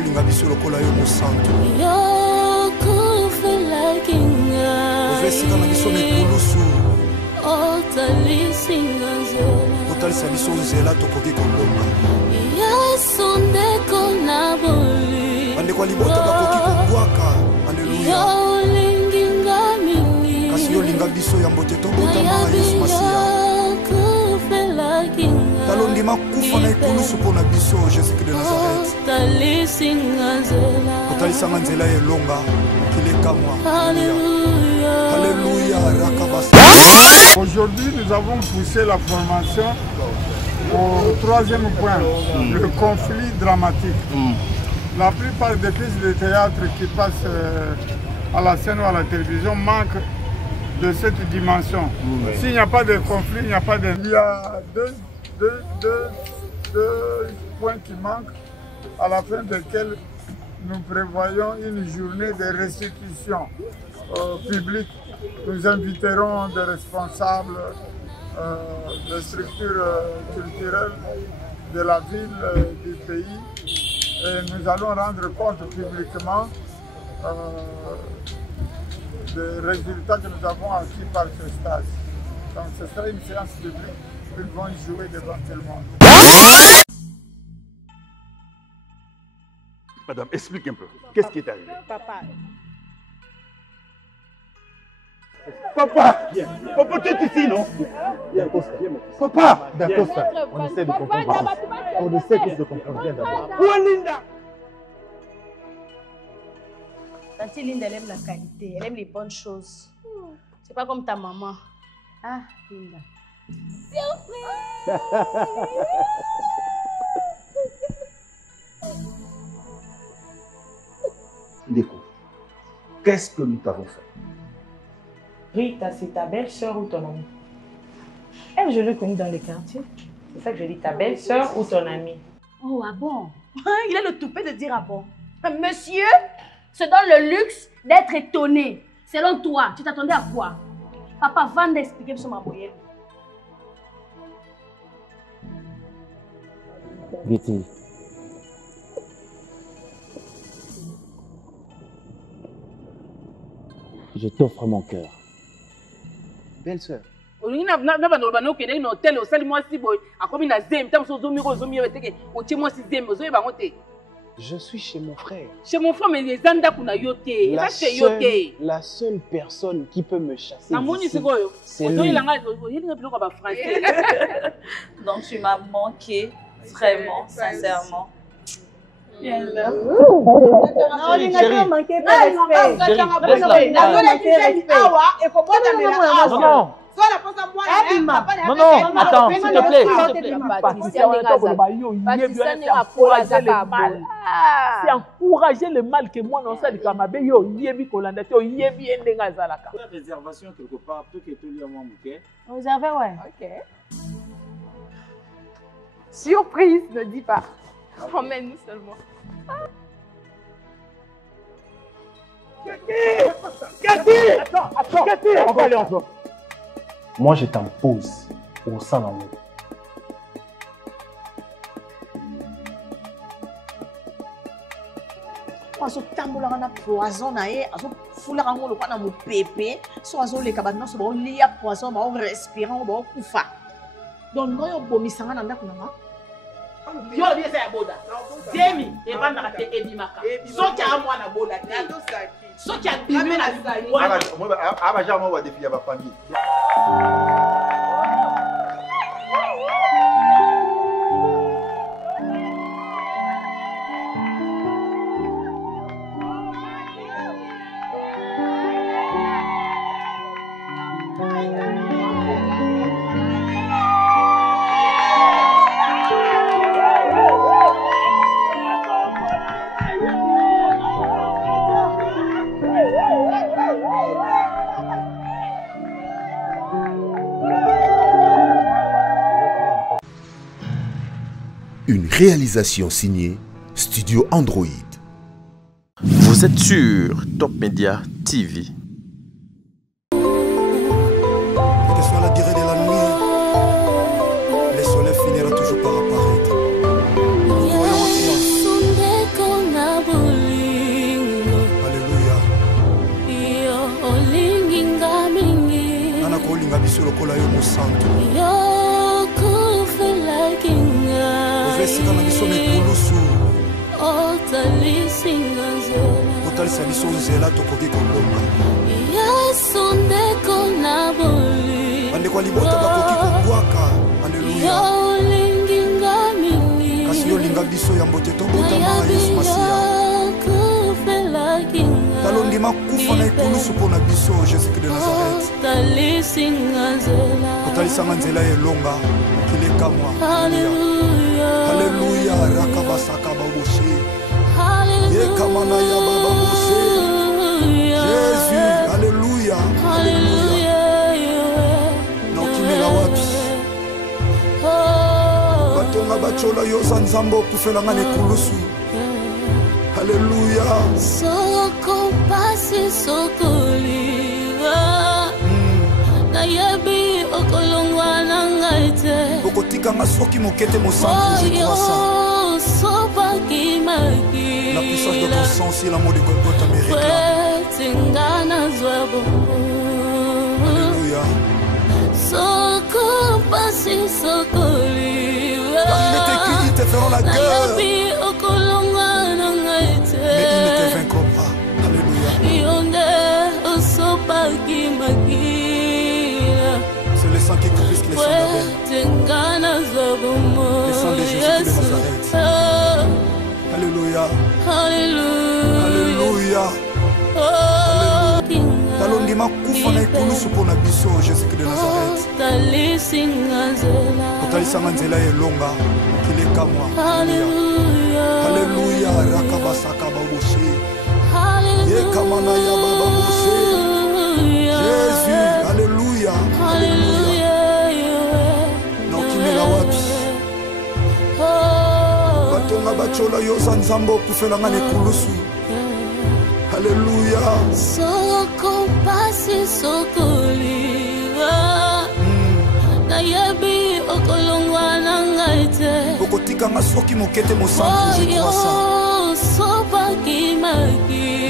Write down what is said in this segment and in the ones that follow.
olinga biso lokola yo mosantu ovesika na biso na ekulusu otalisa biso nzela tokoki kolonga bandeko ya libota bakoki kobwaka aleluya kasi yolinga biso ya mbote tobotama yesu masiya talondima kufa na ekulusu mpo na biso jésus-christ de nazareth otalisanga nzela elonga mokili ekamwa alléluia rakabasa. Aujourd'hui nous avons poussé la formation au troisième point, le conflit dramatique. La plupart des pièces de théâtre qui passent à la scène ou à la télévision manquent de cette dimension. S'il n'y a pas de conflit, il n'y a pas de... Il y a deux points qui manquent, à la fin desquels nous prévoyons une journée de restitution publique. Nous inviterons des responsables des structures culturelles de la ville, du pays, et nous allons rendre compte publiquement des résultats que nous avons acquis par ce stage. Donc ce sera une séance publique qu'ils vont jouer devant tout le monde. Madame, explique un peu. Qu'est-ce qui est arrivé? Papa. Papa! Papa, tu es ici, non? Papa! D'accord, ça. On essaie de comprendre. On essaie tous de comprendre. Viens d'abord. Où est Linda? Tante Linda, elle aime la qualité, elle aime les bonnes choses. C'est pas comme ta maman. Ah, Linda. Déco, qu'est-ce que nous t'avons fait? Rita, c'est ta belle-sœur ou ton amie? Elle, je l'ai connue dans le quartier. C'est ça que je dis, ta belle-sœur ou ton amie? Oh, ah bon? Il a le toupet de dire ah bon. Monsieur se donne le luxe d'être étonné. Selon toi, tu t'attendais à quoi? Papa va d'expliquer sur ma boyelle. Betty. Je t'offre mon cœur. Belle-sœur. Je suis chez mon frère. Chez mon frère, mais les anda kuna yote. La seule personne qui peut me chasser c'est lui. Donc tu m'as manqué, vraiment, sincèrement. Non, attends, s'il te plaît. C'est encourager le mal que moi, non, ça, le Kamabe, yo, yebi, kolandate, yo, yebi, endenga, zalaka. Réservation quelque part, tout que tout le monde, ok? Réservé, ouais. Ok. Surprise, ne dis pas. Emmène-nous seulement. Cathy, on va aller ensemble. Moi, je t'impose au sein d'un mot. Azo tambola na poison na ye, azo fula rango lo kana mo pepe, so azo le kabana so ba lia poison ba respirer ba kufa. Donc ngoyo bomisanga na ndako na Yo la bien c'est boda. Demi et banda ka te ebimaka. So kia mwana boda te. So kia bimé na Moi, jamais on défier ma famille. Une réalisation signée Studio Android. Vous êtes sur Top Media TV. Quelle que soit la durée de la nuit, le soleil finira toujours par apparaître. Voyons biso lokola yo mosantu. Ovesika na biso mekulusu. Otalisa biso nzela tokoki kolonga. Bandeko ya libota bakoki kobwaka. Alleluya. Kasi yo linga biso ya mbote tobotama Yesu Masiya. Talondima kufa na ekulusu mpona biso Jésus-Christ de Nazareth. Otalisanga nzela elonga okilekamwa. Alléluia, rakabasaka baboshe. Yekamana ya baboshe. Jésus, alléluia. Alléluia. Na okimela wapi? Batonga bachola yo za nzambo okufelanga na ekulusu. Alléluia. Soko pasi sokoliwa. Na yebi okolongwa na ngaite. Okotika masoki mokete mosantu je crois ça. La puissance de ton sang, c'est l'amour de Golgotha me réclame. Alléluia. Car il est écrit, ils te feront la guerre, mais ils ne te vaincront pas. Alléluia. C'est le sang qui plus que le sang d'Abel. Le sang de Jésus de Nazareth. Alléluia. Alléluia. Alléluia. Talondima kufa na ekulusu mpona biso Jésus-Christ de Nazareth. Otalisanga nzela elonga okilekamwa. Alléluia. Rakabasaka baboshe. Yekamana ya baboshe. Jésus. Alléluia. Alléluia. Na okimela wapi? Batonga bachola yo za nzambo okufelanga na ekulusu. Alléluia. Soko pasi sokoliwa. Na yebi okolongwa na ngaite. Okotikanga soki mokete mosantu je crois ça.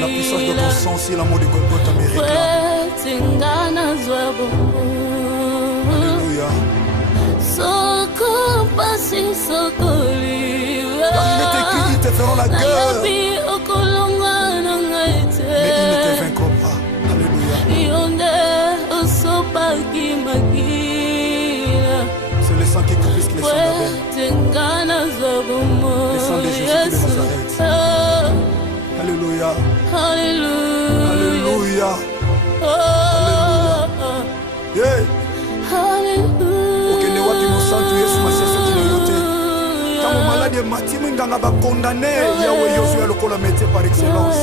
La puissance de ton sang, c'est l'amour de Golgotha me réclame. Alléluia. Car il est écrit, ils te feront la guerre, mais ils ne te vaincront pas. Alléluia. C'est le sang qui plus que le sang d'Abel. Le sang de Jésus de Nazareth. Alléluia. Alléluia. Alléluia. Yeah. Okende wapi mosantu Yesu Masiya soki na yote. Tango malade mati mwinganga ba condamné Yahweh Yosu ya lokola métier par excellence.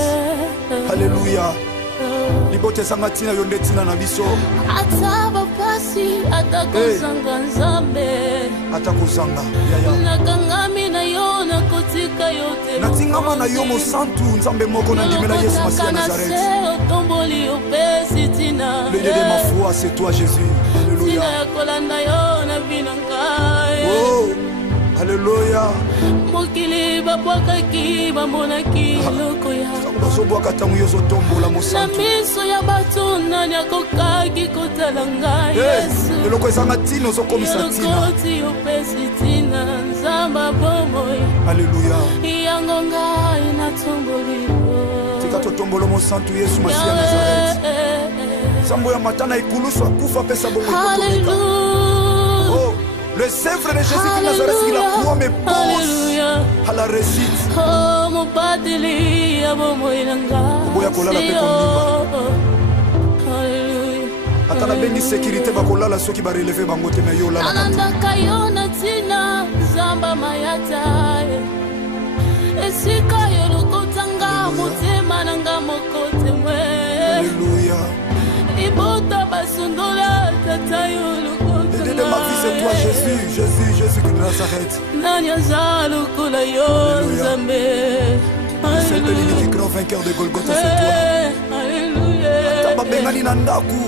Alléluia. Libote sanga tina yonde tina na biso. Ataba pasi atakozanga nzambe. Atakozanga. Yaya. Nakangami na yo na kotika yote. Natingama na yo mosantu nzambe moko na ndimela Yesu Masiya Nazareth. Le Dieu de ma foi, c'est toi Jésus. Alléluia. Oh, alléluia. Mokili babwakaki bamonaki eloko ya bazobwaka ntango yo ozotombola mosantu. Na miso ya bato nani akokaki kotala ngai Yesu. Eloko ezanga ntina ozokomisa ntina. Elokoti opesi ntina nzamba bomoi. Alléluia. Yango ngai natomboli yo. Tika totombola mosantu Yesu Masiya Nazareth. Sambo ya matana ekulusu akufa pesa bongo ikotomeka. Oh, le Sèvre de Jésus de Nazareth qui la croix me pose à la récite. Oh, mon pateli abomoy nanga. Oboya kolala pe kondimba. Alléluia. Atala bengi sécurité bakolala soki ba relever bango te na yo lala. Ananda kayona tina zamba mayata. Esika yo lokotanga motema nanga mokote mwe. Alléluia. Ibota basundola tata yo lokotanga. Le Dieu de ma vie c'est toi Jésus, Jésus, Jésus de Nazareth. Nanya zalo kula yo zambe. C'est le unique grand vainqueur de Golgotha, c'est toi. Alléluia. Ataba bengani na ndaku.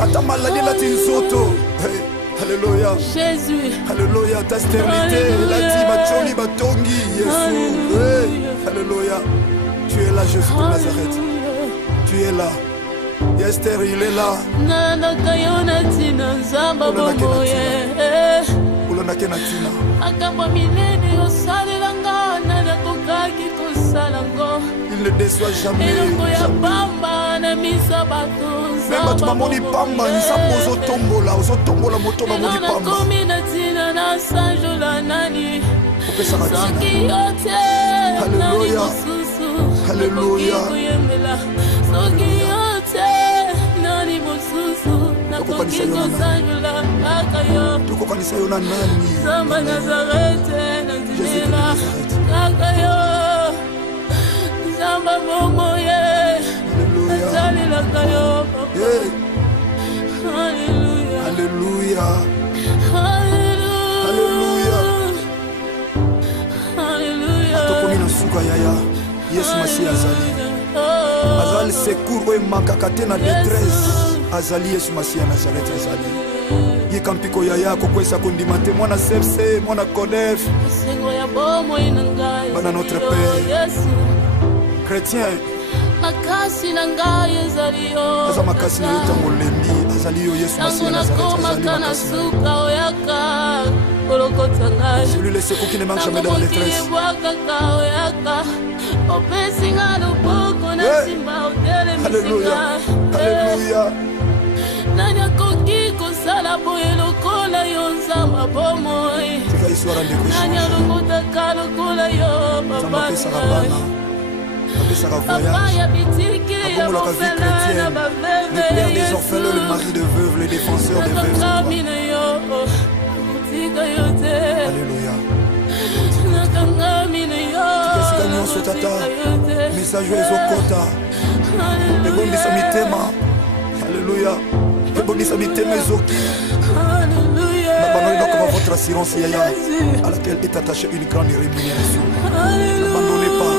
Ata maladi la tinzoto. Alléluia. Jésus. Alléluia. Ta stérilité, la ti macholi batongi. Jésus. Alléluia. Tu es là, Jésus de Nazareth. Tu es là. Esther, il est là. Nalanda kayona tina nzamba bomoye. Ulona kena tina. Akamba minene osalelanga nana kokaki kosalango. Il ne déçoit jamais. Eloko ya pamba na misa bato nzamba. Même tu mamoni pamba nzambo ozotombola moto mamoni pamba. Nakomi na tina na sanjola nani. Soki yote nani mosusu. Alléluia. Soki yote nani mosusu. Nakoki kosanjola kaka yo. Tokokanisa yo na nani? Zamba Nazarete na zinela kaka yo. Zamba bomoye. Nazalela kayo. Alléluia. Alléluia. Suka yaya Yesu Masi azali azali secours oyo emakaka te na détresse azali Yesu Masi ya Nazareth azali yikampiko yaya kokwesa kondima te mwana sepse mwana kodef bana notre père chrétien makasi na ngai ezali yo aza makasi na yo ntango olembi azali yo Yesu Masi ya Nazareth azali makasi celui le secours qui ne manque jamais dans la détresse. Alléluia. Alléluia. Le père des orphelins, le mari de veuves, le défenseur des veuves. Alléluia. Tukesika nyonso tata message ezokota ebondisa mitema. Alléluia. Ebondisa mitema ezoki n'abandonnez pas votre assurance yaya à laquelle est attachée une grande rémunération. N'abandonnez pas.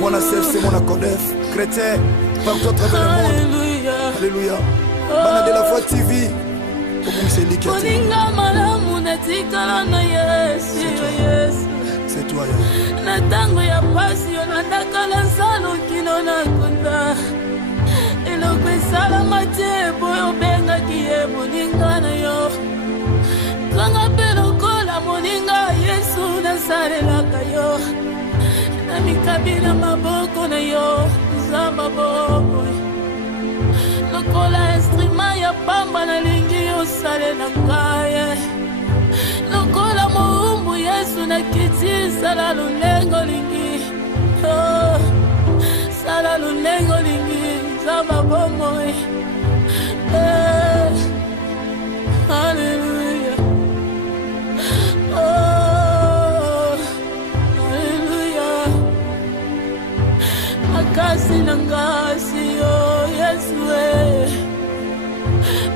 Mon ACFC, mon ACODEF, chrétien, partout à travers le monde. Alléluia. Bana de la Voix TV. C'est toi, na tango ya pasi yo nandakala nsalo kino na konda eloko esalama te boyo obengaki ye moninga na yo kanga mpe lokola moninga Yesu nasalelaka yo na mikabi na maboko na yo nzamba boboy lokola instrument ya pamba nalingi osalela ngai lokola moumbu Yesu nakiti sala lulengo lingi sala lulengo lingi nzamba bomoy Alléluia. Alléluia. Makasi nangasi yo Yesu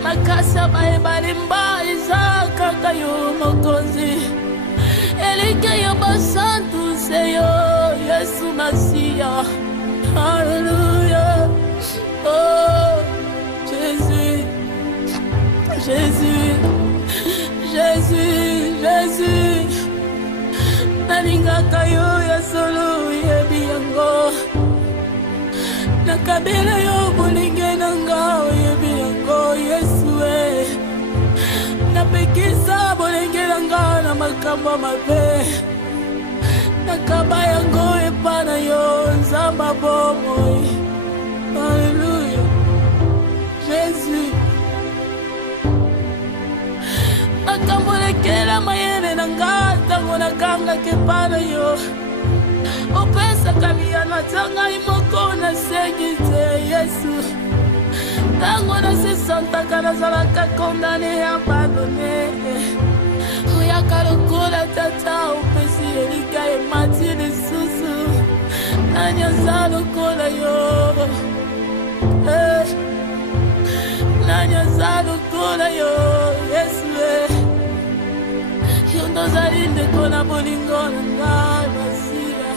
makasa baebali mba izaka kayo mokonzi elike yo basantu seyo Yesu Masia. Alléluia. Oh Jésus, Jésus, Jésus, Jésus. Nalingaka yo ya solo yebi yango nakabela yo bolinge nanga yebi yango Yesu napekisa bolinge nanga na makambo mabe nakaba yango epana yo nzamba bomoy. Alléluia. Jésus akambolekela mayele nanga tango nakanga kepana yo opesa kamiyana tanga imoko na segite Yesu tango na sesantaka nazalaka kondane abandone oyaka lokola tata opesi elika emati lisusu nani aza lokola yo nani aza lokola yo Yesu yo ndozali ndeko na bolingo nanga Masia.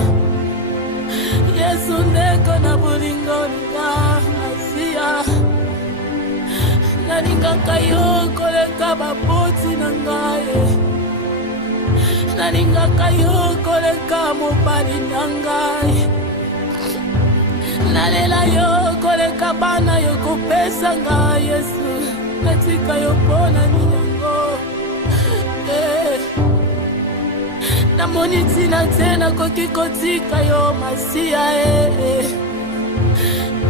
Yesu ndeko na bolingo nanga Masia. Nalingaka yo koleka bapoti na ngai nalingaka yo koleka mobali na ngai nalela yo koleka bana yo kopesa nga Yesu natika yo pona minyango namoni tina tena koki kotika yo masia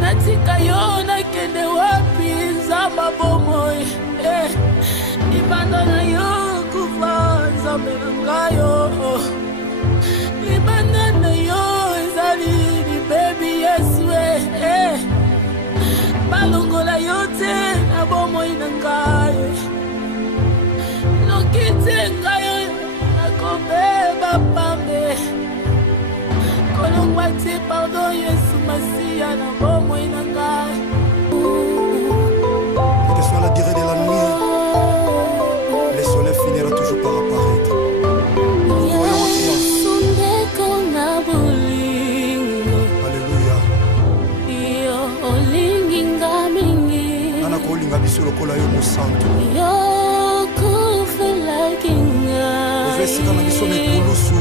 natika yo nakende wapi nzamba bomoi libanda na yo kufa nzambe na ngayo libanda na yo ezali baby Yesu balongola yo te na bomoi na ngayo nokite ngayo nakobeba pambe kolongwa te pardon Yesu masia na bomoi na ngayo. Que soit la durée de la nuit, le soleil finira toujours par apparaître. Alléluia. Nana kolinga biso lokola yo mosantu. Ovesika na biso mekulusu.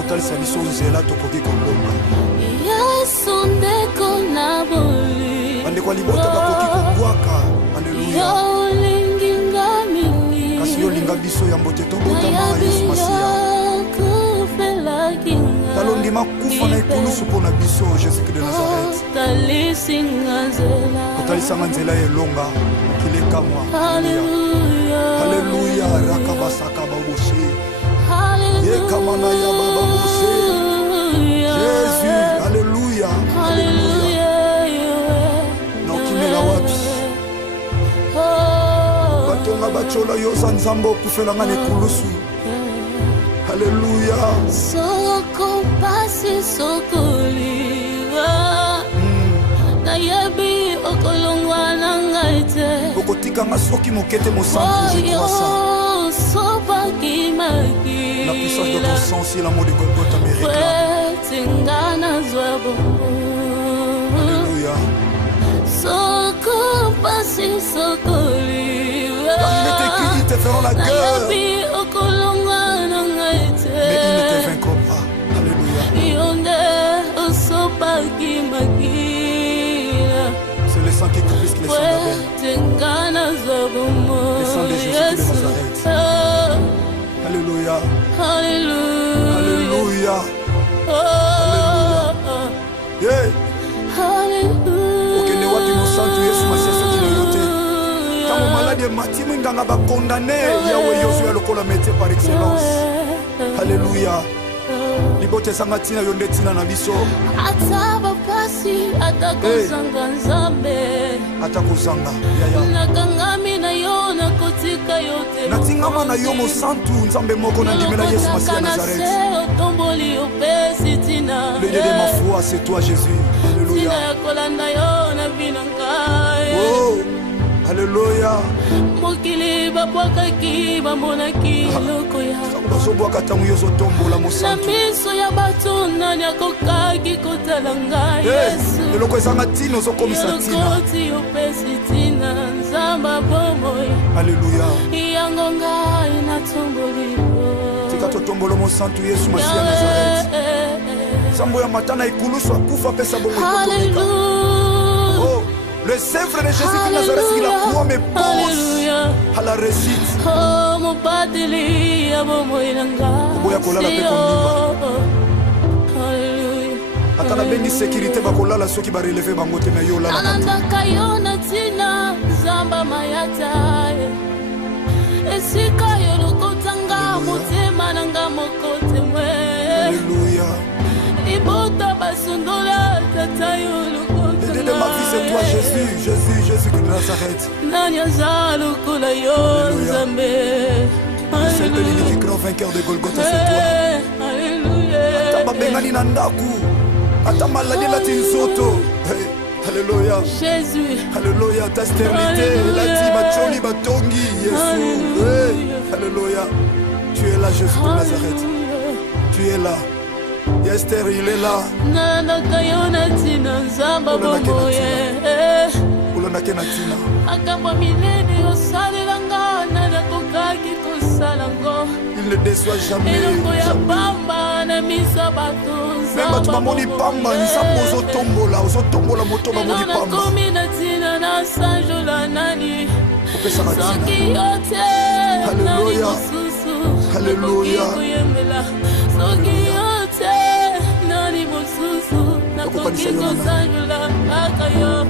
Otalisa biso nzela tokoki kolonga. Bandeko libota bakoki kobwaka. Alléluia. Kasi yo linga biso ya mbote tobotama Yesu Masia. Talondima kufa na ekulusu mpona biso Jésus-Christ de Nazareth. Otalisanga nzela elonga kilekamwa. Alléluia. Rakabasaka baboshe. Yekamana ya baba boshe. Jésus. Alléluia. Alléluia. Naokimela wapi? Batonga bachola yoza nzambo kufelanga nekulusu. Alléluia. Soko pasi sokoliwa nayebi okolongwa na ngaite okotikanga soki mokete mosantu je crois ça. La puissance de ton sang si l'amour de Golgotha me réclame. Alléluia. Car il est écrit, ils te feront la guerre, mais ils ne te vaincront pas. Alléluia. C'est le sang qui confisque les sangs d'Abel. Le sang de Jésus de Nazareth. Alléluia. Alléluia. Alléluia. Yeah. Okende wapi mosantu Yesu Masia soki na yote. Tango malade mati mwinganga ba condamné Yahweh Yosu ya lokola métier par excellence. Alléluia. Libote sanga tina yonde tina na biso. Ataba pasi atakozanga nzambe. Atakozanga. Yaya. Nakangami na yo na kotika yote. Natingama na yo mosantu nzambe moko na ndimela Yesu Masia Nazareth. Le Dieu de ma foi, c'est toi Jésus. Alléluia. Oh, alléluia. Mokili babwakaki bamonaki eloko ya bazobwaka ntango yo ozotombola mosantu. na miso ya bato nani akokaki kotala ngai Yesu. Eloko ezanga ntina ozokomisa ntina. elokoti opesi ntina nzamba bomoi. Alléluia. yango ngai natomboli yo. Tika totombola mosantu Yesu Masia Nazareth. Sambo ya matana ikulusu akufa pesa bongo ikotomeka. Oh, le sèvre de Jésus de Nazareth qui la croix me pose à la récite. Oh, mon pateli abomoy nanga. Oboya kolala pe kondima. Alléluia. Atala bengi sécurité bakolala soki ba relever bango te na yo la. Ananda kayona tina zamba mayata. Esika yo lokotanga motema nanga mokote mwe. Alléluia. Ibota basondola tata yo lokotanga. De ma vie c'est toi Jésus, Jésus, Jésus de Nazareth. Nanya zalo kula yo zambe. C'est le unique grand vainqueur de Golgotha, c'est toi. Alléluia. Ata babengani na ndaku. Ata maladi la tinsoto. Alléluia. Jésus. Alléluia. Ta stérilité, la ti macholi batongi Jésus. Alléluia. Tu es là Jésus de Nazareth. Tu es là. Esther, il est là. Nana kayona tina nzamba bomoye. Ulona kenatina. Akamba milene osalelanga nana kokaki kosi. Il ne déçoit jamais. Même tu m'as moni pamba, ni sambo zo tombola moto ba moni pamba. Alléluia. Alléluia.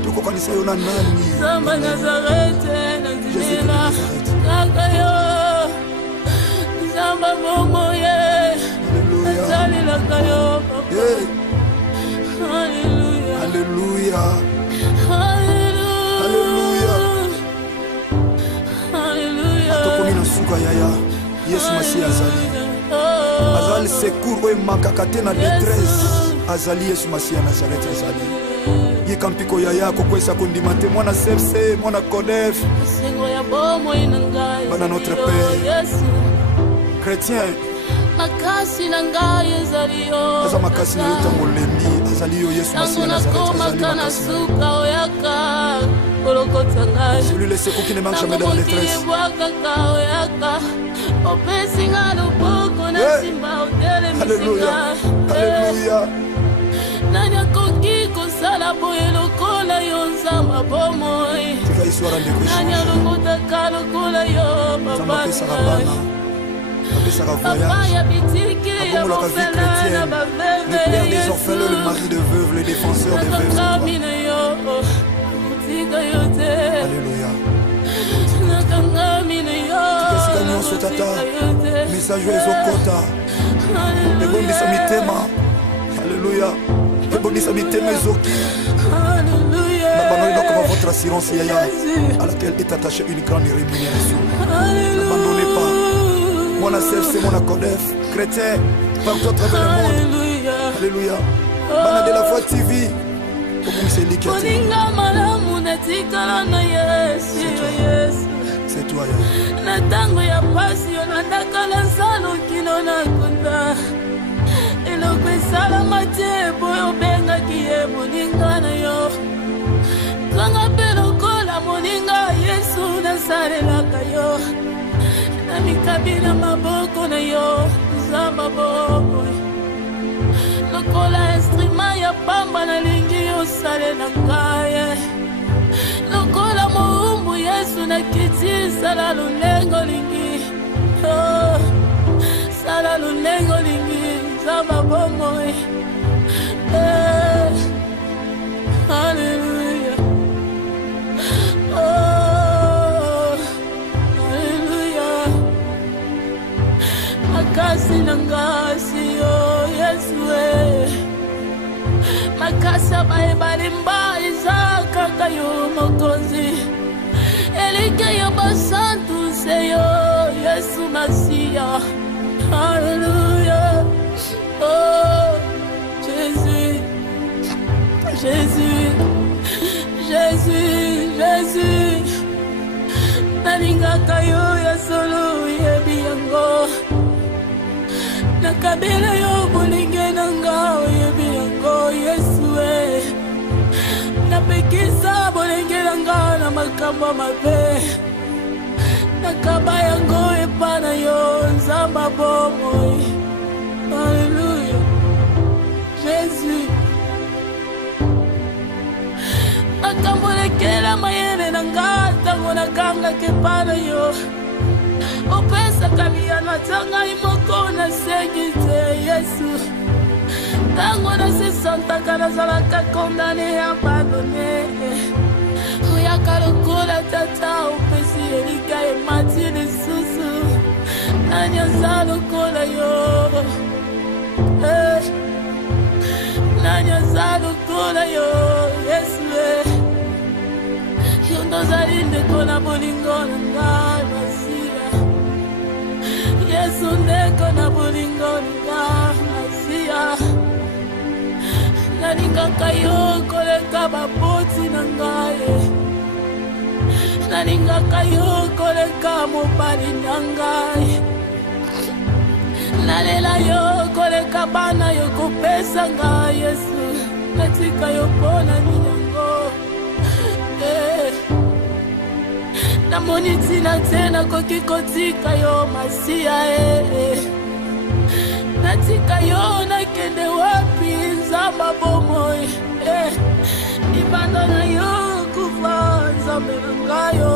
Tukokanisa yo na nani? Zamba Nazarete na Zimela kakayo Zamba Momo ye Azali la kayo Alléluia. Alléluia. Alléluia. Alléluia. Atokomina suka yaya Yesu Masi azali. Azali secours oyo makaka na détresse. Azali Yesu Masi ya Nazareth azali. Yikampiko yaya kokwesa kondima te mwana sepse mwana kodef. Bana notre Père. Chrétien. Makasi na ngai ezali yo. Asa makasi na yo tango lembi azali yo Yesu Masi ya Nazareth azali. Celui le secours qui ne manque jamais dans la détresse. Alléluia. Alléluia. Le père des orphelins, le mari de veuves, le défenseur des veuves. Alléluia. Message aux Okota. Alléluia. N'abandonnez pas votre assurance à laquelle est attachée une grande rémunération. N'abandonnez pas. Mon ACF, c'est mon ACODEF. Chrétien, partout à travers le monde. Alléluia. Bana de la Voix TV. C'est toi, Natango ya pasi yo nataka salo kino na kunda eloko esala te boyo benga kiye moninga na yo kanga pelokola moninga Yesu nasalelaka yo na mikabila maboko na yo zamba boko lokola instrument ya pamba na lingi yo sale na kaye lokola moumbu Yesu na kiti sala lulengo lingi sala lulengo lingi zamba bongo Alléluia. Alléluia. Makasi nangasi yo Yesu makasa baebalimba izaka kayo mokonzi elike yo basantu seyo Yesu Masia. Alléluia. Oh Jésus, Jésus, Jésus, Jésus. Nalinga kayo ya solo yebi yango nakabela yo bolinge nanga yebi yango Yesu napekisa bolinge nanga na makambo mabe nakaba yango epana yo nzamba bomo. Alléluia. Jésus akambolekela mayele nanga tango nakanga kepana yo opesa kabia natanga imoko na segite Yesu tango na se santa kana zalaka condamné abandonné oyaka lokola tata opesi elika emati lisusu nanyaza lokola yo nanyaza lokola yo Yesu yo ndozali ndeko na bolingo na ngai Masia Yesu ndeko na bolingo na ngai Masia nalingaka yo koleka baboti na ngai nalingaka yo koleka mobali na ngai nalela yo koleka bana yo kopesa ngai Yesu natika yo mpona ninyango namoni ntina te nakoki kotika yo masiya natika yo nakende wapi nzamba bomoi libanda na yo kufa nzambe na ngayo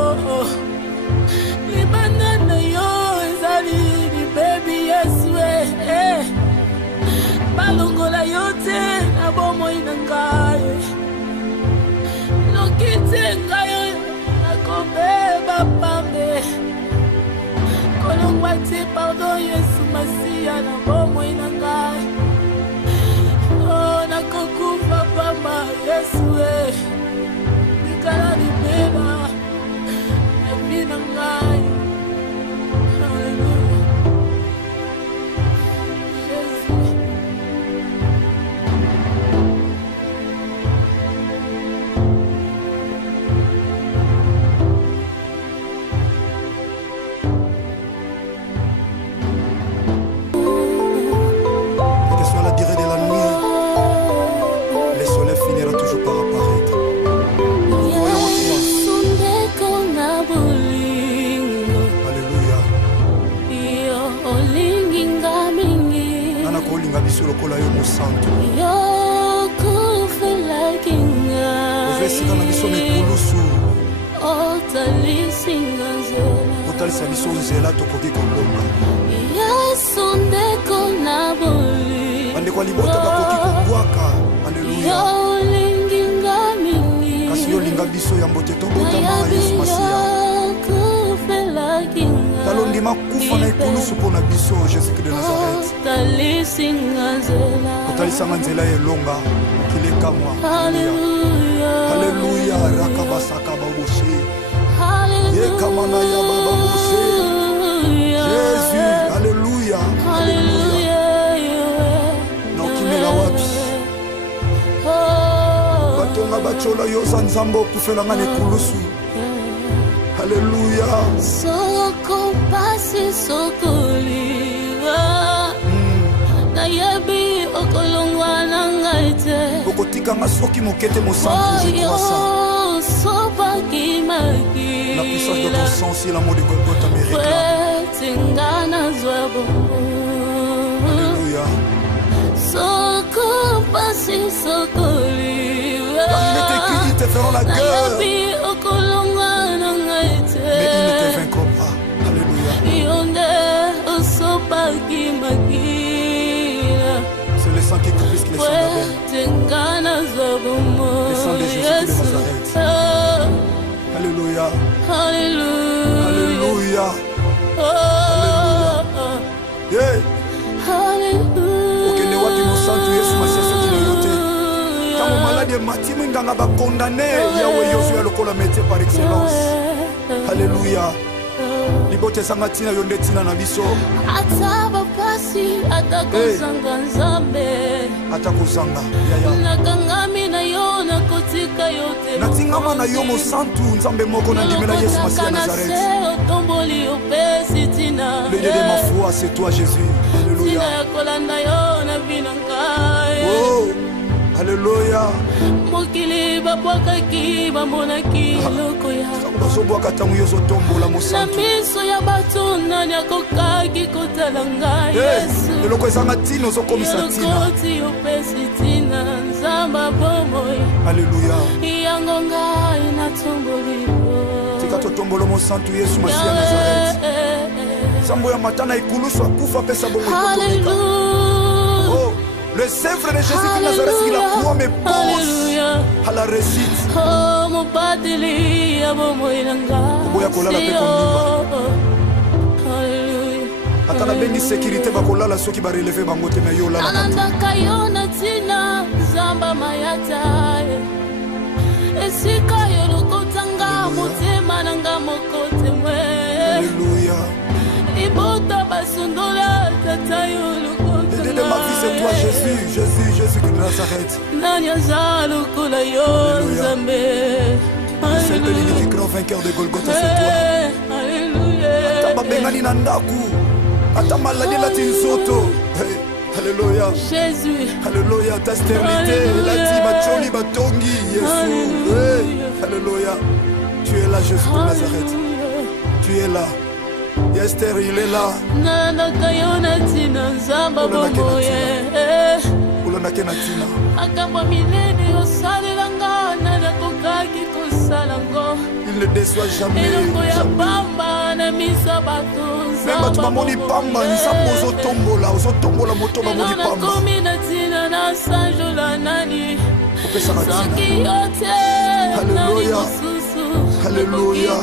libanda na yo ezali libebi yesu balongola yo te na bomoi na ngayo noki te ngayo nakobeba pambe kolongwa te pardon yesu masiya na bomoi na ngayo nakokufa pamba yesu likala libela evi na ngayo. Lokola yo mosantu ovesika na biso mikulusu otalisa biso nzela tokoki kolonga bandeko ya libota bakoki kobwaka. Alleluya. Kasi yo linga biso ya mbote tobotama yesu masiya talondima kufa na ekulusu mpo na biso jésus-christ de nazareth kotalisanga nzela elonga mokili ekamwa. Alleluya. Rakabasaka baboshe yekamana ya bababoshe jésus. Alleluya. naokimela wapi batonga bachola yo za nzambe okufelanga na ekulusu. Alléluia. Soko pasi sokoliwa nayebi okolongwa na ngaite okotikanga soki mokete mosantu je crois ça. La puissance de ton sang si l'amour de Golgotha me réclame. Alléluia. Soko pasi sokoliwa il est écrit ils te feront la guerre mais ils ne te vaincront pas. Alléluia. C'est le sang qui coule plus que le sang d'Abel. Le sang de Jésus de Nazareth. Alléluia. Alléluia. Alléluia. okende wapi mosantu yesu masiya soki na yo te ntango maladi ematimi nganga bakondane yawe yozu ya lokola métier par excellence. Alléluia. Libote sanga tina yo nde tina na biso ataba pasi atakozanga nzambe atakozanga yaya nakangami na yo nakotika yo te natingama na yo mosantu nzambe moko na ndimela yesu masiya nazareth otomboli opesi tina le Dieu de ma foi c'est toi Jésus. Alléluia. tina ya kolanda yo na bina ngai. Oh Alléluia. mokili babwakaki bamonaki eloko ya bazobwaka ntango yo ozotombola mosantu na miso ya bato nani akokaki kotala ngai yesu eloko ezanga ntina ozokomisa ntina elokoti opesi ntina nzamba bomoi. Alléluia. yango ngai natomboli tika totombola mosantu yesu masiya nazareth nzambo ya matana ekulusu akufa apesa bomoi kotomeka. Oh, le Sèvre de Jésus de Nazareth, il a croix mes pose à la réussite. Oboya kolala pe kondimba. Ata na bengi sécurité bakolala soki ba relever bango te na yo lala. Anandaka yo na tina zamba mayata. Esika yo lokotanga motema nanga mokote mwe. Alléluia. Ibota basundola tata yo lokotanga. De ma vie c'est toi Jésus, Jésus, Jésus de Nazareth. C'est le l'unique grand vainqueur de Golgotha, c'est toi. Alléluia. Ata babengani na ndaku, ata maladi la tinsoto. Alléluia. Jésus. Alléluia, ta stérilité, la tibacholi batongi, Jésus. Alléluia. Tu es là Jésus de Nazareth. tu es là. Esther, il est là. Nanakayona tina nzamba bomoye. Ulanake na tina. Akamba minene osalelanga nanakokaki kosalango. Il ne déçoit jamais. Elongo ya pamba na misa bato nzamba. Même tu m'as moni pamba, nzamba ozotombola moto bamoni pamba. Nakomi na tina na sanjola nani. Soki yote nani mosusu. Alléluia.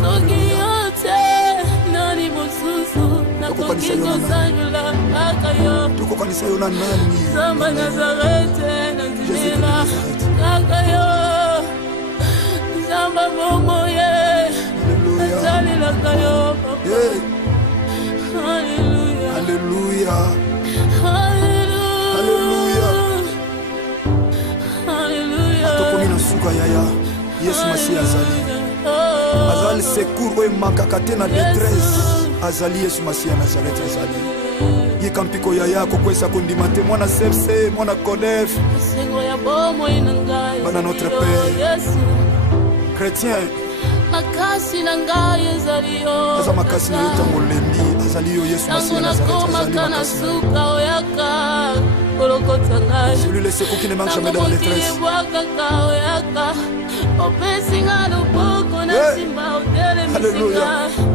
Soki yote nani mosusu. Nakoki kosanjola akayo. Tukokanisa yo na nani? Zamba Nazarete na zimela akayo. Zamba momoye. Nazalila kayo. Alléluia. Alléluia. Alléluia. Atokomi na suka yaya. Yesu Masiya azali. Azali secours oyo emakaka te na détresse. Azali Yesu Masiya Nazareth azali. Yekampiko yaya kokwesa kondima te mwana CFC, mwana CODEF. Bana notre Père. Chrétien. Makasi na ngai ezali yo. Aza makasi na yo tango lembi. Azali yo Yesu Masiya Nazareth azali makasi na yo. Celui le secours qui ne manque jamais dans la détresse. Alléluia.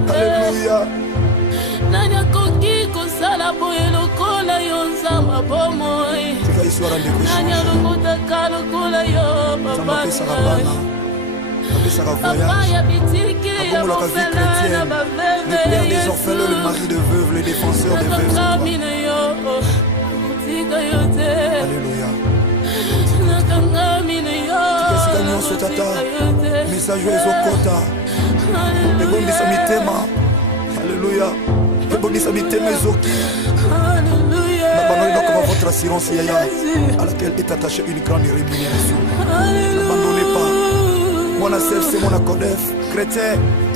Alléluia. Nanya koki kosala boye lokola yo nzamba bomoi. Nanya lokota kalokola yo papa. Papa ya bitiki ya mofela na baveve. Le père des orphelins, le mari de veuve, le défenseur des veuves. Alléluia. Tukesika nyonso tata. Message ezokota. Ebongisa mitema. Alléluia. Ebongisa mitema ezoki. N'abandonnez donc votre assurance yaya à laquelle est attachée une grande rémunération. N'abandonnez pas. Mon CFC, mon CODEF, chrétien,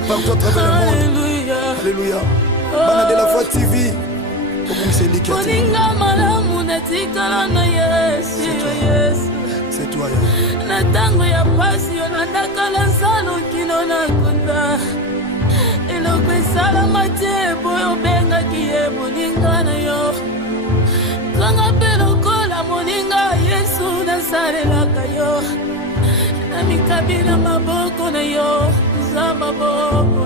partout à travers le monde. Alléluia. Bana de la Voix TV. C'est toi, Yaya. Natango ya pasi yonandaka na salo kino na kunda. Eloko esalama te boyo bengaki ye moninga na yo. Kanga pe lokola moninga Yesu nasalelaka yo. Na mikabila maboko na yo nzamba bobo.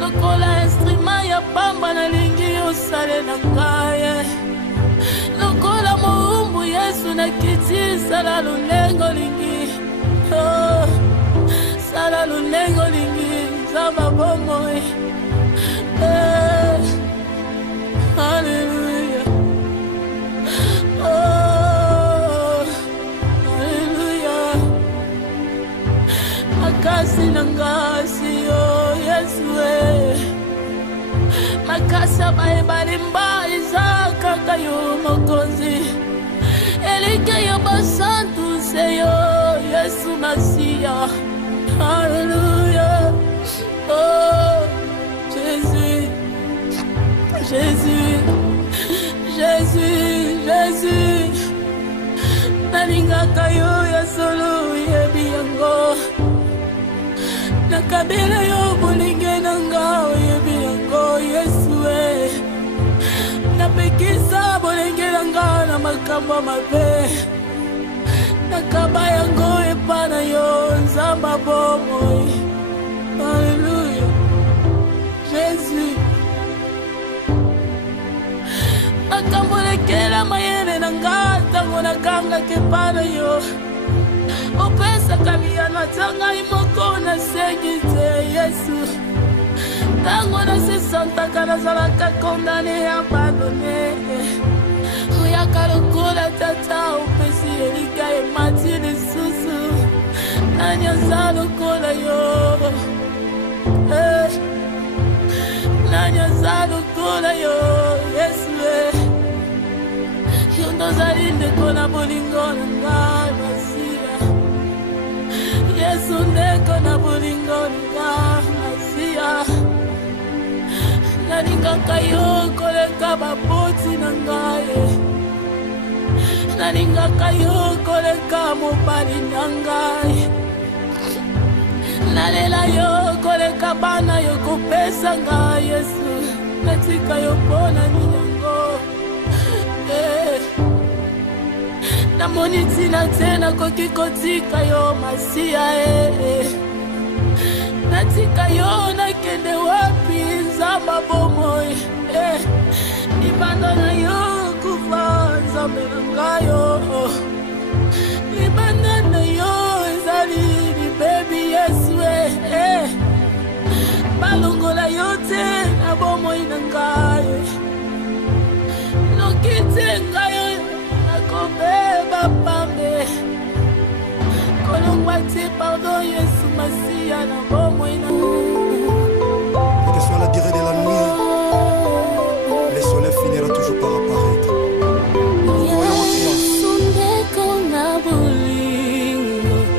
Lokola instrument ya pamba na lingi yosalela ngaye. Lokola moumbu Yesu na kiti sala lulengo lingi. Oh, sala lulengo lingi nzamba bomo. Alléluia. Oh, alléluia. Makasi nangasi yo Yesu. Makasa balimba izaka kayo mokozi. Elike yo basantu seyo Yesu Masiya. Alléluia. Oh Jésus. Jésus. Jésus. Jésus. Nalinga kayo ya solo yebi yango. Nakabela yo bolinge nanga yebi yango Yesu. Napekisa bolinge nanga na makambo mabe. Nakaba yango epana yo nzamba bomo. Alléluia. Jésus. Akambolekela mayele nanga tango nakanga kepana yo. Opesa kabiyana tanga imoko na segite Yesu. Tango na se santa kana zalaka condamné abandonné. Oyaka lokola tata opesi elika emati lisusu. Nanya za lokola yo. Nanya za lokola yo Yesu. Yondo zali ndeko na bolingo nanga Masiya. Yesu ndeko na bolingo nanga Masiya. Nalingaka yo koleka baboti na ngai. Nalingaka yo koleka mobali na ngai. nalela yo koleka bana yo kopesa nga Yesu natika yo pona minyango namoni tina tena koki kotika yo masia natika yo nakende wapi nzamba bomoi libanda na yo kufa nzambe na ngayo libanda na yo ezali libebi Yesu balongola yo te na bomoi na ngayo nokite ngayo nakobeba pambe kolongwa te pardon Yesu masia na bomoi na que soit la durée de la nuit, le soleil finira toujours par apparaître.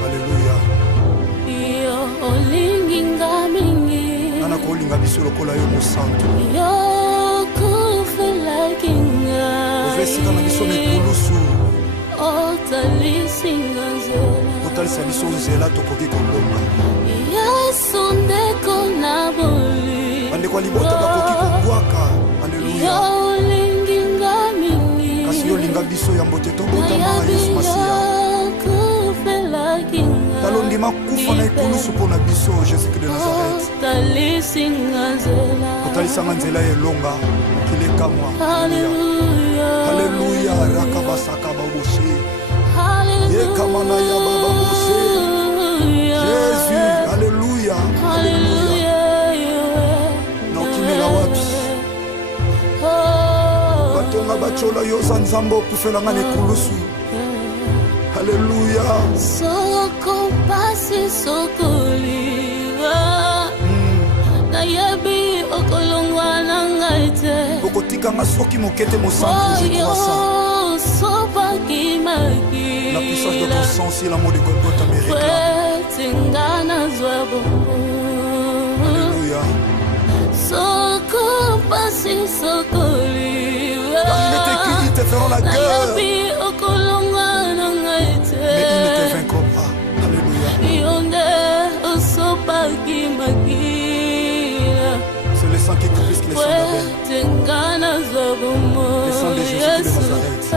Alléluia. Nana kolinga biso lokola yo mosantu. Ovesika na biso mikulusu. Otalisa biso nzela tokoki kolonga. Bandeko libota bakoki kobwaka. Alléluia. Kasi yo linga biso ya mbote tobotama Yesu Masia. Talondima kufa na ekulusu mpona biso Jésus-Christ de Nazareth. Otalisanga nzela elonga okilekamwa. Alléluia. Rakabasaka baboshe. Yekamana ya baboshe. Jésus. Alléluia. Alléluia. Nokimela wapi. Batonga bachola yo sanzambo kufelanga nekulusu. Alléluia. Soko pasi sokoliwa nayebi okolongwa na ngaite okotika masoki mokete mosantu je crois ça. La puissance de ton sang si l'amour de Golgotha me réclame. Alléluia. Car il est écrit, ils te feront la guerre, mais ils ne te vaincront pas. Alléluia. C'est le sang qui plus que le sang d'Abel. Le sang de Jésus de Nazareth.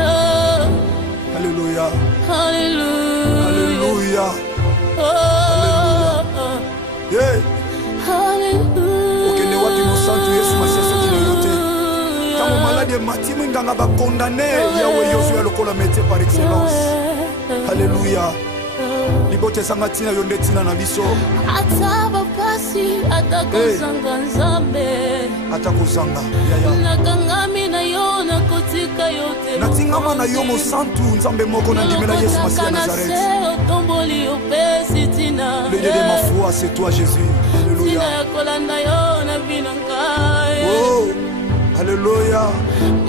Alléluia. Alléluia. Alléluia. Yeah. Okende wapi mosantu Yesu Masia soki na yo te. Tango malade matimi nganga bakondane yawe Yosu ya lokola métier par excellence. Alléluia. Libote sanga tina yo nde tina na biso. Ataba pasi atakozanga nzambe. Atakozanga yaya. Nakangami na yo nakotika yote. Natingama na yo mosantu nzambe moko na ndimela Yesu Masia Nazareth. Le Dieu de ma foi, c'est toi Jésus. Alléluia. Oh, alléluia.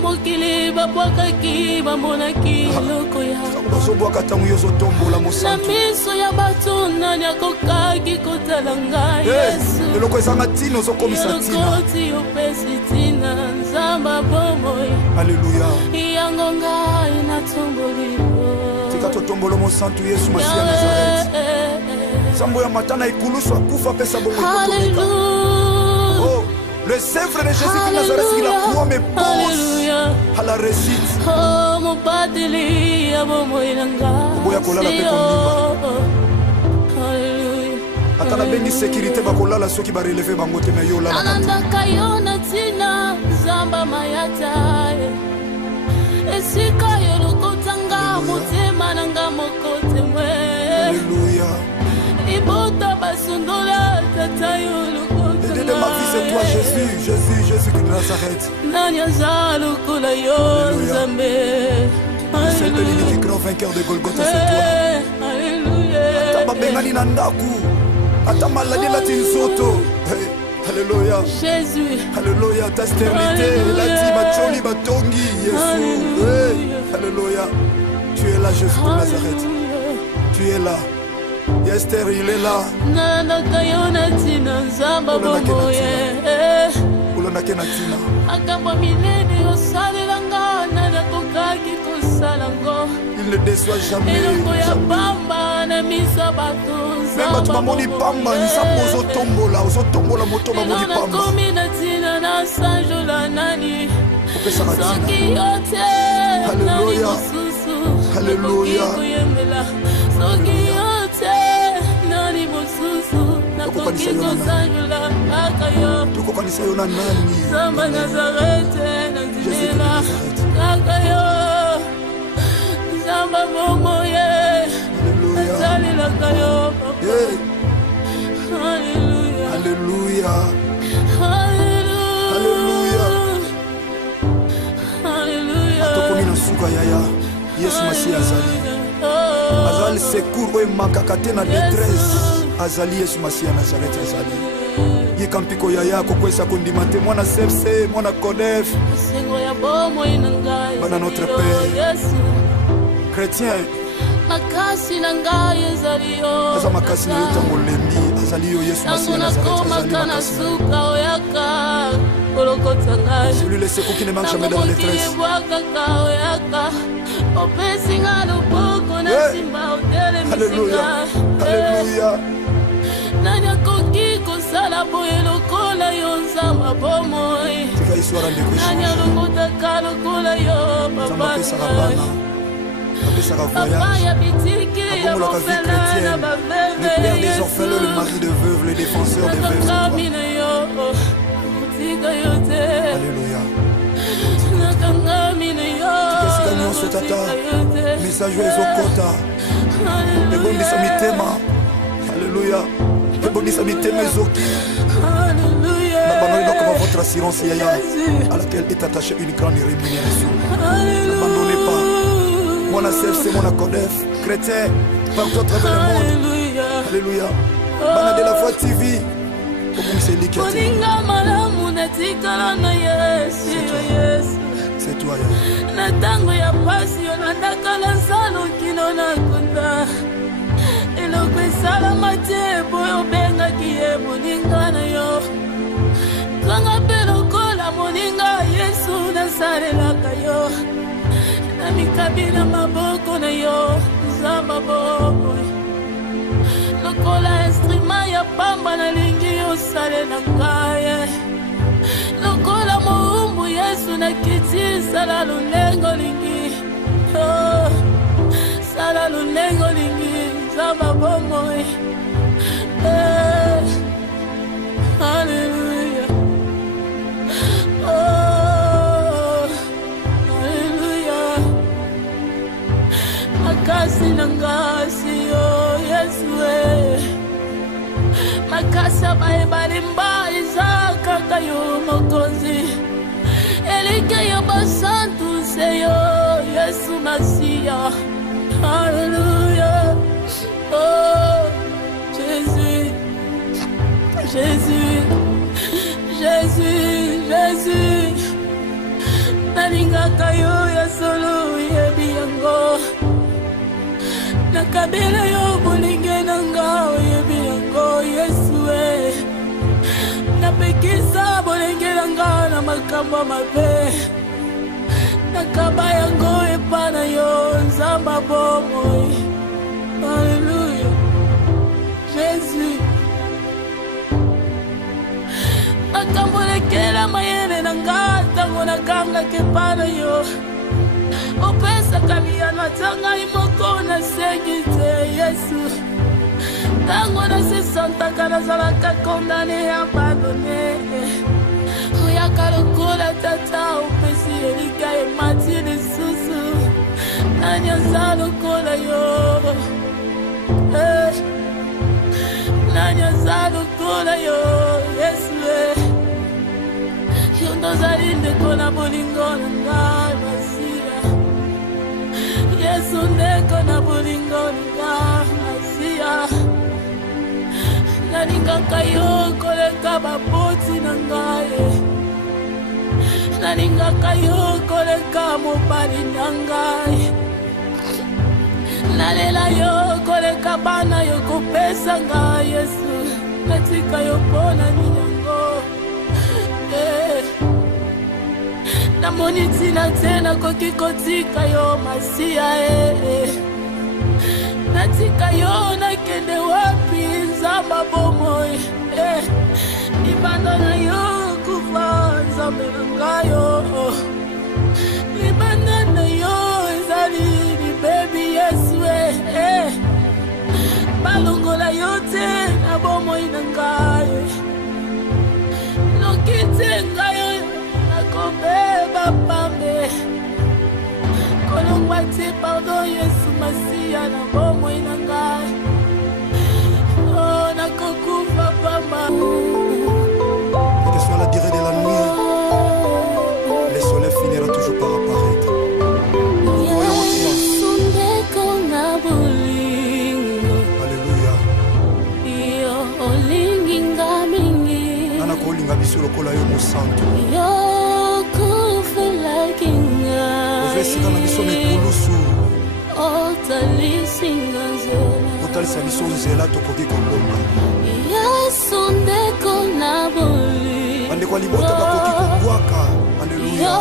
Mokili babwakaki bamonaki lokoya. Basobwaka tango yo zotombola mosantu. Na miso ya bato nani akokaki kotalanga Yesu. Eloko ezanga tina ozokomisa tina. Elokoti opesi tina nzamba bomoi. Alléluia. Yango ngai natomboli. Tika totombolo mosantu Yesu Masia Nazareth. Sambo ya matana ikulusu akufa pesa bongo ikotomeka. Oh, le Saint-Frère de Jésus de Nazareth qui la croix me pose à la réussite. Oh, mon pateli abomoy nanga. Boya kolala pe kondimba. Alléluia. Atala bengi sécurité bakolala soki ba relever bango te me yo la. Ananda kayona tina zamba mayata. Esika yo lokotanga motema nanga mokote mwe. Alléluia. Ibota basundola tata yo lokotanga. De ma vie c'est toi Jésus, Jésus, Jésus de Nazareth. Nanya zalo kula yo zambe. C'est le l'unique grand vainqueur de Golgotha, c'est toi. Alléluia. Ataba bengani na ndaku. Ata maladi la tinsoto. Alléluia. Jésus. Alléluia. Ta stérilité, la tibacholi batongi, Jésus. Alléluia. Tu es là, Jésus de Nazareth. Tu es là. Esther, il est là. Nana kayona tina nzamba bomoye. Ulona kena tina. Akamba minene osalelanga nana kokaki kosalango. Il ne déçoit jamais. Même quand tu m'as moni pamba, nous sommes aux tombola moto m'a moni pamba. Alléluia. Alléluia. Tukokanisa yo na nani? Samba Nazarete nazimela kaka yo Samba momo ye Nazalila kayo papa. Alléluia. Alléluia. Alléluia. Alléluia. Atokomi na suka yaya Yesu Masiya azali. Azali secours oyo makaka te na détresse. Azali Yesu Masiya Nazareth azali. Yikampiko yaya kokwesa kondima te mwana sepse mwana kodef. Bana notre Père. Chrétien. Makasi na ngai ezali yo. Aza makasi na yo tango lembi azali yo Yesu Masiya Nazareth azali. Celui le secours qui ne manque jamais dans la détresse. Alléluia. Alléluia. Nani akoki kosala boye lokola yo nzamba bomoi. Nani alokotaka lokola yo papa. Papa ya bitiki ya mofela na baveve. Le père des orphelins, le mari de veuve, le défenseur des veuves. Alléluia. Message aux okota. Ebondisa mitema. Alléluia. Ebondisa mitema ezoki. N'abandonnez donc votre assurance yaya à laquelle est attachée une grande rémunération. N'abandonnez pas. Mon ACF, c'est mon ACODEF. Chrétien, partout à travers le monde. Alléluia. Bana de la foi TV. C'est toi, na tango ya pasi yo nandakala nsalo kino na kunda eloko esalama te boyo obengaki ye moninga na yo kanga mpe lokola moninga Yesu nasalelaka yo na mikabi na maboko na yo nzamba boboy lokola instrument ya pamba nalingi yosalela ngaye lokola moumbu Yesu nakiti sala lulengo lingi sala lulengo lingi zaba bomoi. Alléluia. Alléluia. Makasi nangasi yo Yesu makasa baebalimba izaka kayo mokonzi elike yo basantu seyo Yesu Masiya. Alléluia. Oh Jésus, Jésus, Jésus, Jésus. Nalingaka yo ya solo yebi yango nakabela yo bolinge nanga yebi yango Yesu napekisa bolenge nanga na makambo mabe nakaba yango epana yo nzamba bomoi. Alléluia. Jésus akambolekela mayele nanga tango nakangaka epana yo opesaka miyano atanga imoko nasengi te Yesu tango nasesantaka nazalaka kondane abandone oyaka lokola tata opesi elika emati lisusu nani aza lokola yo nani aza lokola yo Yesu yo ndozali ndeko na bolingo na ngai Masiya Yesu ndeko na bolingo na ngai Masiya nalingaka yo koleka bapoti na ngai nalingaka yo koleka mobali na ngai nalela yo koleka bana yo kopesa ngai Yesu natika yo mpona minyango namoni ntina te nakoki kotika yo masiya natika yo nakende wapi nzamba bomoi libanda na yo kufa nzambe na ngayo libanda na yo ezali libebi yesu balongola yo te na bomoi na ngayo noki te ngayo nakobeba pambe kolongwa te pardon yesu masiya na bomoi na ngayo nakokufa pamba. Que soit la durée de la nuit, le soleil finira toujours par apparaître. Alléluia. Nana kolinga biso lokola yo mosantu. Ovesika na biso mekulusu. Otalisa biso nzela tokoki kolonga. Bandeko libota bakoki kobwaka. Alleluya.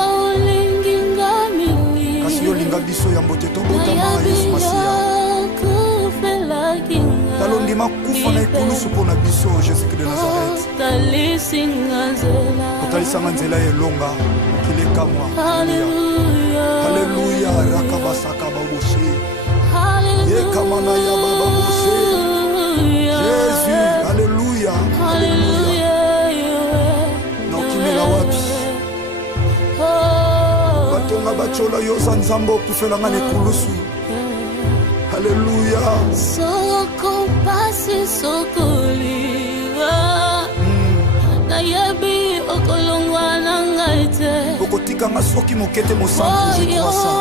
Kasi yo linga biso ya mbote tobotama Yesu Masiya. Talondima kufa na ekulusu mpona biso Jésus-Christ de Nazareth. Otalisanga nzela elonga mokili ekamwa. Alleluya. Rakabasaka baboshe. Yekamana ya baba boshe. Jésus. Alléluia. Alléluia. Naokimela wapi? Batonga bachola yo za nzambo kufelanga nekulusu. Alléluia. Soko pasi sokoliwa. Nayebi okolongwa na ngaite. Okotikanga soki mokete mosantu je crois ça.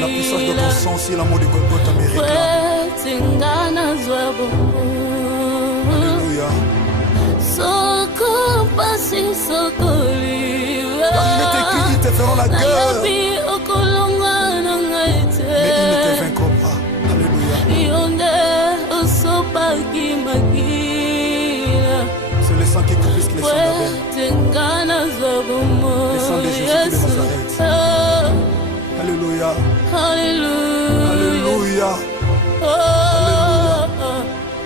La puissance de ton sang, c'est l'amour de Golgotha me réclame. Alléluia. Quand il est écrit, ils te feront la guerre, mais ils ne te vaincront pas. Alléluia. C'est le sang qui est plus que le sang d'Abel. Le sang de Jésus de Nazareth. Alléluia. Alléluia. Alléluia.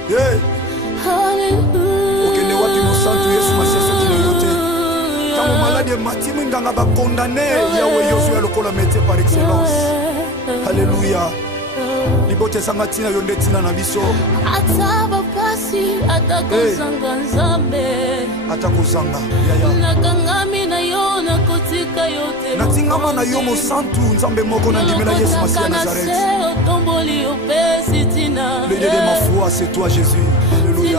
Yeah. Okende wapi mosantu Yesu Masiya soki na yo te. Tango maladi emati nganga bakondane yawe Yoshua lokola métier par excellence. Alléluia. Libote sanga tina yo nde tina na biso. Ataba pasi atakozanga nzambe. Atakozanga. Yaya. Nakangami na yo nakotika yo te. Natingama na yo mosantu nzambe moko na ndimela Yesu Masiya Nazareth. Le Dieu de ma foi, c'est toi Jésus. Alléluia.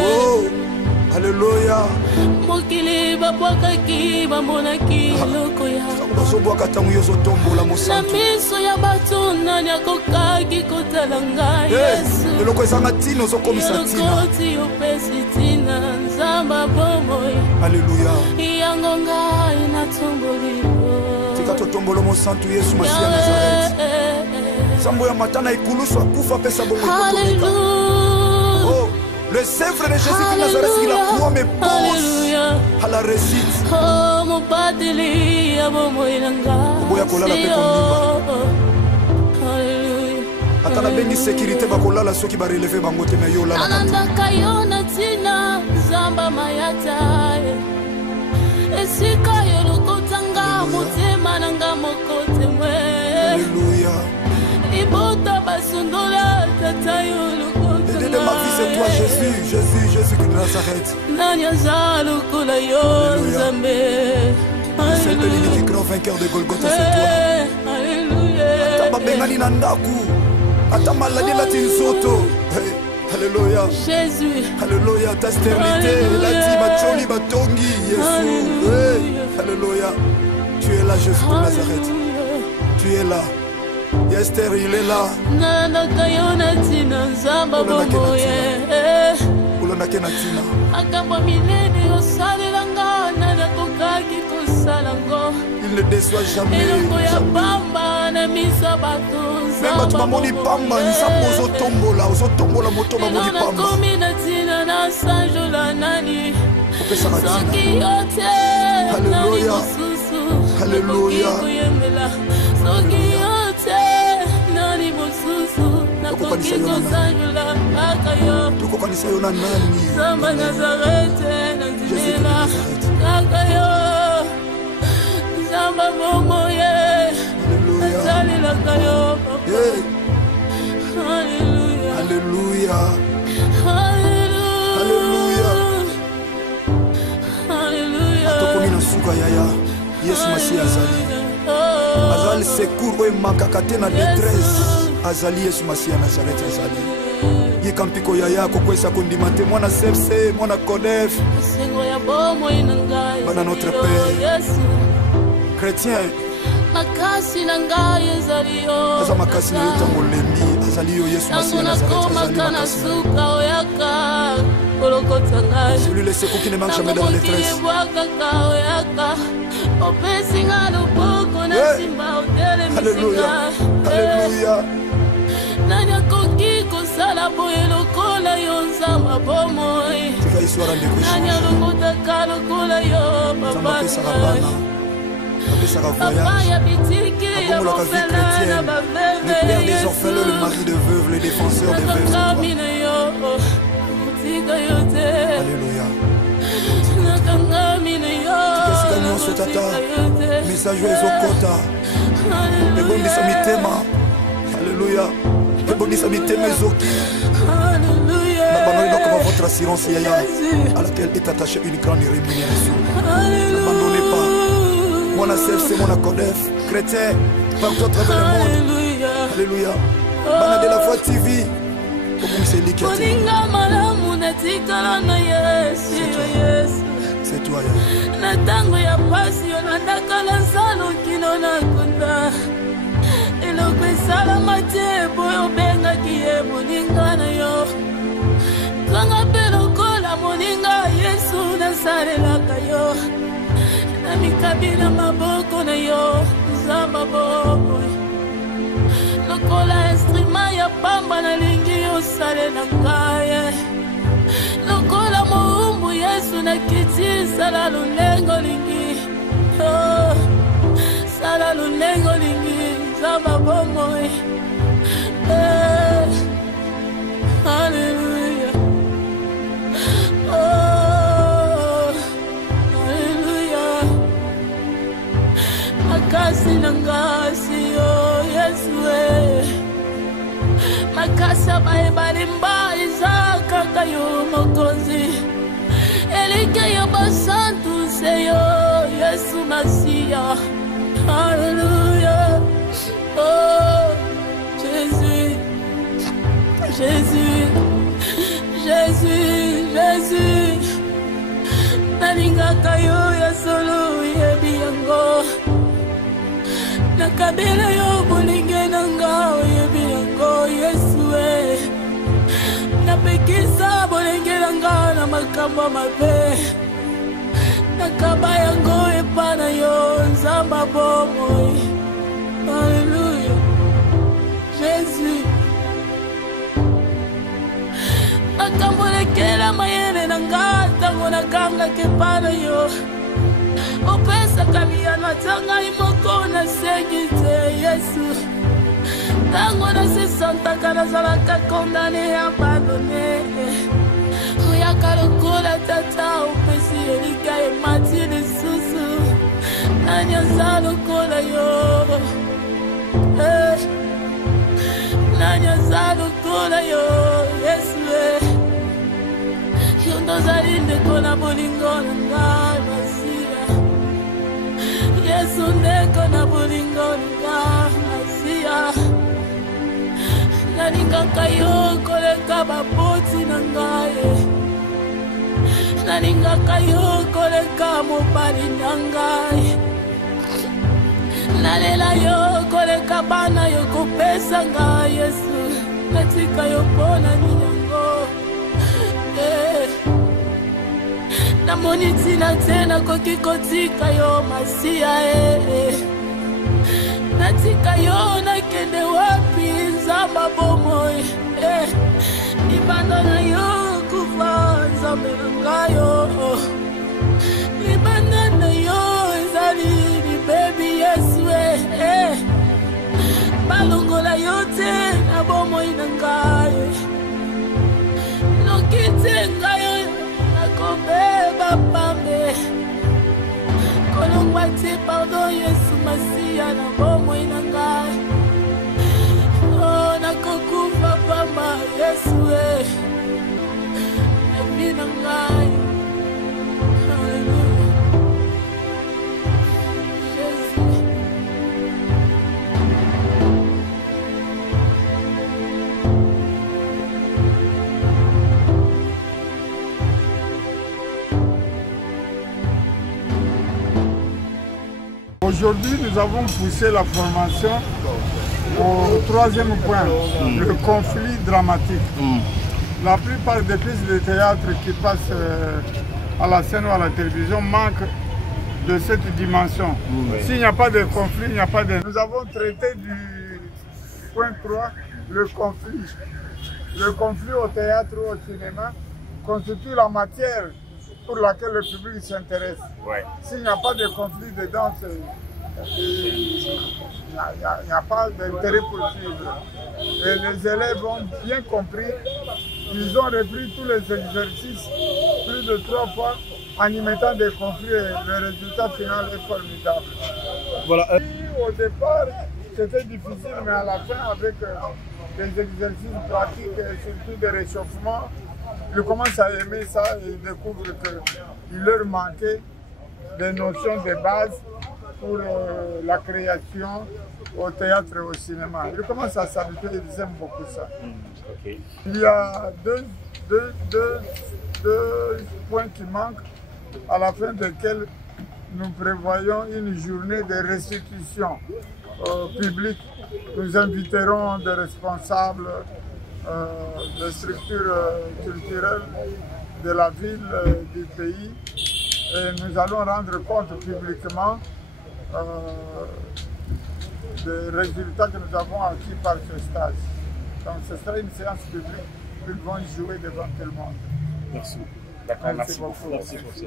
Oh, alléluia. Mokili babwakaki bamonaki loko ya. Bazobwaka tango yo zotombola mosantu. Na miso ya bato nani akokaki kotala ngai Yesu. Eloko ezanga tina ozokomisa tina. Elokoti opesi tina nzamba bomoi. Alléluia. Yango ngai natomboli. Tika totombolo mosantu Yesu Masiya Nazareth. Sambo ya matana ikulusu akufa pesa bomoi kotomika. Oh, le sèvre de Jésus de Nazareth, il a croix mes pose à la récite. Oh, mon pateli, bomoi nanga. Oboya kolala pe kondimba. Atala bengi sécurité bakolala soki ba relever bango te na yo la. Ananda kayona tina zamba mayata. Esika yo lokotanga motema nanga mokote mwe. Alléluia. Ibota basondola tata yo lokotanga. Le Dieu de ma vie c'est toi Jésus, Jésus, Jésus de Nazareth. Nanya zalo kola yo nzambe. C'est le unique grand vainqueur de Golgotha, c'est toi. Alléluia. Ataba bengani na ndaku. Ata maladi la tinsoto. Alléluia. Jésus. Alléluia. Ta stérilité, la ti bacholi batongi Jésus. Alléluia. Tu es là Jésus de Nazareth. Tu es là. Esther, il est là. Nana kayona tina nzamba bomoye. Ulona kena tina. Akamba milene osalelanga nana kokaki kosalango. Il ne déçoit jamais. Elongo ya pamba na misa bato nzamba. Même tu mamoni pamba nzambo ozotombola moto mamoni pamba. Nana komi na tina na sanjola nani. Alléluia. Alléluia. Tukokanisa yo na nani? Zamba Nazarete na Zimela kaka yo Zamba momoye Azali la kayo Alléluia. Alléluia. Alléluia. Atokomina suka yaya Yesu Masiya azali. Azali secours oyo makaka te na détresse. Azali Yesu Masiya Nazareth azali. Yikampiko yaya kokwesa kondima te mwana CFC mwana CODEF. Bana notre Père. Chrétien. Makasi na ngai ezali yo. Aza makasi na yo tango lembi. Azali yo Yesu Masiya Nazareth azali makasi. Celui le secours qui ne manque jamais dans la détresse. Alléluia. Alléluia. Nanya koki kosala boye lokola yo nzamba bomoi. Nanya lokota kalokola yo papa. Papa ya bitiki ya mofela na baveve. Le père des orphelins, le mari de veuves, le défenseur des veuves. Alléluia. Tukesika nyonso tata. Message wezo kota. Ebondisa mitema. Alléluia. Ebondisa mitema ezoki. N'abandonnez pas votre assurance yaya à laquelle est attachée une grande rémunération. N'abandonnez pas. Mon CFC, mon CODEF, chrétien, partout à travers le monde. Alléluia. Bana de la Voix TV. C'est toi, Natango ya pasi yo nadakala salo kino na kunda. Eloko esala te boyo benga kiye moninga na yo. Kanga pelo kola moninga Yesu nasarelaka yo. Na mikabila maboko na yo zamba bobo. Lokola instrument ya pamba na lingi yo sale na kaya. Lokola muumbu Yesu na kiti sala lulengo lingi. Oh, sala lulengo lingi zamba bomo. Alléluia. Oh, Alléluia. Makasi nangasi yo Yesu makasa bae balimba izaka kayo mokozi elike yo basantu seyo Yesu Masiya. Alléluia. Oh Jésus, Jésus, Jésus, Jésus. Nalinga kayo ya solo yebi yango. Nakabela yo bolinge nanga yebi yango Yesu napekisa bolinge nanga na makambo mabe. Nakaba yango epana yo nzamba bomoi. Alléluia. Jésus. Akambolekela mayele nanga tango nakanga kepana yo. Opesa kamiyano atanga imoko na segite Yesu. Tango na se santa kana zalaka condamné abandonné. Oyaka lokola tata opesi elika emati lisusu. Nanya zalo kola yo. Nanya zalo kola yo Yesu. Yondo zalinde kona bolingo nanga Masiya. Yesu ndeko na bolingo nanga Masiya. Nalingaka yo koleka bapoti nangaye. Nalingaka yo koleka mobali nangaye. Nalela yo koleka bana yo kopesa nga Yesu. Natika yo pona ninyango. Namoni tina tena koki kotika yo Masiya. Natika yo nakende wapi nzamba bomoi. Ibanda na yo kufa nzambe nangayo. libanda na yo ezali libebi Yesu balongola yo te na bomoi na ngai noki te ngai nakobeba pambe kolongwa te pardon Yesu Masiya na bomoi na ngai nakokufa pamba Yesu ebi na ngai. Aujourd'hui, nous avons poussé la formation au troisième point, le conflit dramatique. La plupart des pièces de théâtre qui passent à la scène ou à la télévision manquent de cette dimension. S'il n'y a pas de conflit, il n'y a pas de... Nous avons traité du point 3, le conflit. Le conflit au théâtre ou au cinéma constitue la matière pour laquelle le public s'intéresse. S'il n'y a pas de conflit dedans, il n'y a pas d'intérêt possible. Et les élèves ont bien compris, ils ont repris tous les exercices plus de 3 fois en y mettant des conflits et le résultat final est formidable. Voilà. Au départ, c'était difficile, mais à la fin, avec des exercices pratiques et surtout des réchauffements, ils commencent à aimer ça et ils découvrent qu'il leur manquait des notions de base pour la création au théâtre et au cinéma. Ils commencent à s'habituer, ils aiment beaucoup ça. Il y a deux points qui manquent, à la fin desquels nous prévoyons une journée de restitution publique. Nous inviterons des responsables des structures culturelles de la ville, du pays, et nous allons rendre compte publiquement des résultats que nous avons acquis par ce stage. Donc ce sera une séance publique, ils vont jouer devant tout le monde. Merci. D'accord, merci beaucoup. Merci. Merci.